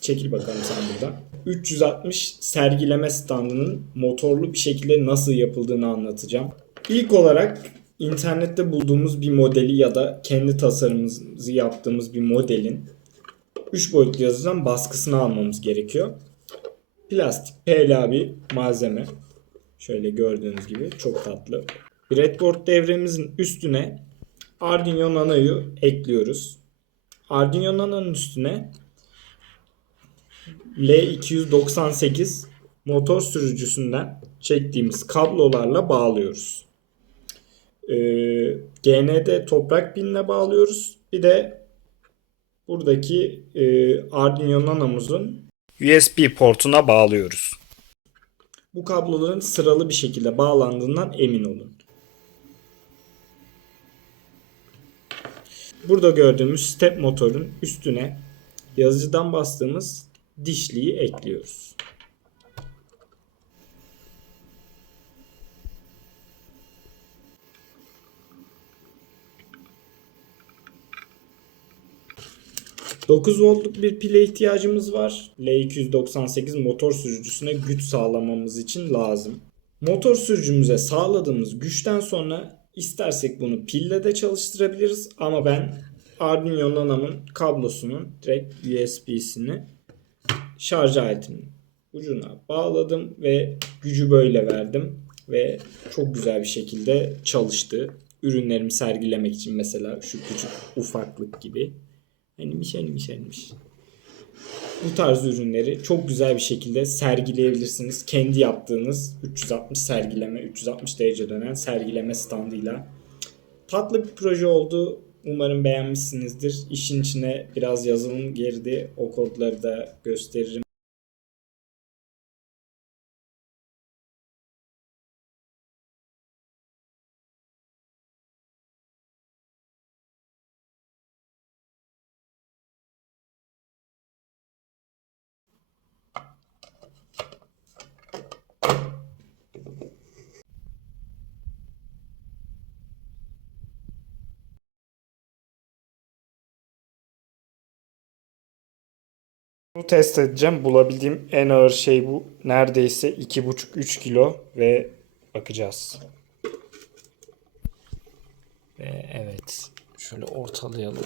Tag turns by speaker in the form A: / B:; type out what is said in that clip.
A: Çekil bakalım sen burada. 360 sergileme standının motorlu bir şekilde nasıl yapıldığını anlatacağım. İlk olarak internette bulduğumuz bir modeli ya da kendi tasarımımızı yaptığımız bir modelin 3 boyutlu yazıdan baskısını almamız gerekiyor. Plastik PLA bir malzeme. Şöyle gördüğünüz gibi çok tatlı. Breadboard devremizin üstüne Arduino Nano'yu ekliyoruz. Arduino Nano'nun üstüne L298 motor sürücüsünden çektiğimiz kablolarla bağlıyoruz. Ee, GND toprak pinine bağlıyoruz. Bir de buradaki e, Arduino Nano'muzun
B: USB portuna bağlıyoruz.
A: Bu kabloların sıralı bir şekilde bağlandığından emin olun. Burada gördüğümüz step motorun üstüne yazıcıdan bastığımız dişliyi ekliyoruz. ...9 voltluk bir pile ihtiyacımız var. L298 motor sürücüsüne güç sağlamamız için lazım. Motor sürücümüze sağladığımız güçten sonra istersek bunu pille de çalıştırabiliriz ama ben Arduino Nano'nun kablosunun direkt USB'sini şarj aletinin ucuna bağladım ve gücü böyle verdim ve çok güzel bir şekilde çalıştı. Ürünlerimi sergilemek için mesela şu küçük ufaklık gibi. Animmiş animmiş animmiş. Bu tarz ürünleri çok güzel bir şekilde sergileyebilirsiniz. Kendi yaptığınız 360 sergileme, 360 derece dönen sergileme standıyla. Tatlı bir proje oldu. Umarım beğenmişsinizdir. İşin içine biraz yazılım girdi. O kodları da gösteririm. Bunu test edeceğim. Bulabildiğim en ağır şey bu. Neredeyse 2,5-3 kilo ve bakacağız. Ve evet. Şöyle ortalayalım.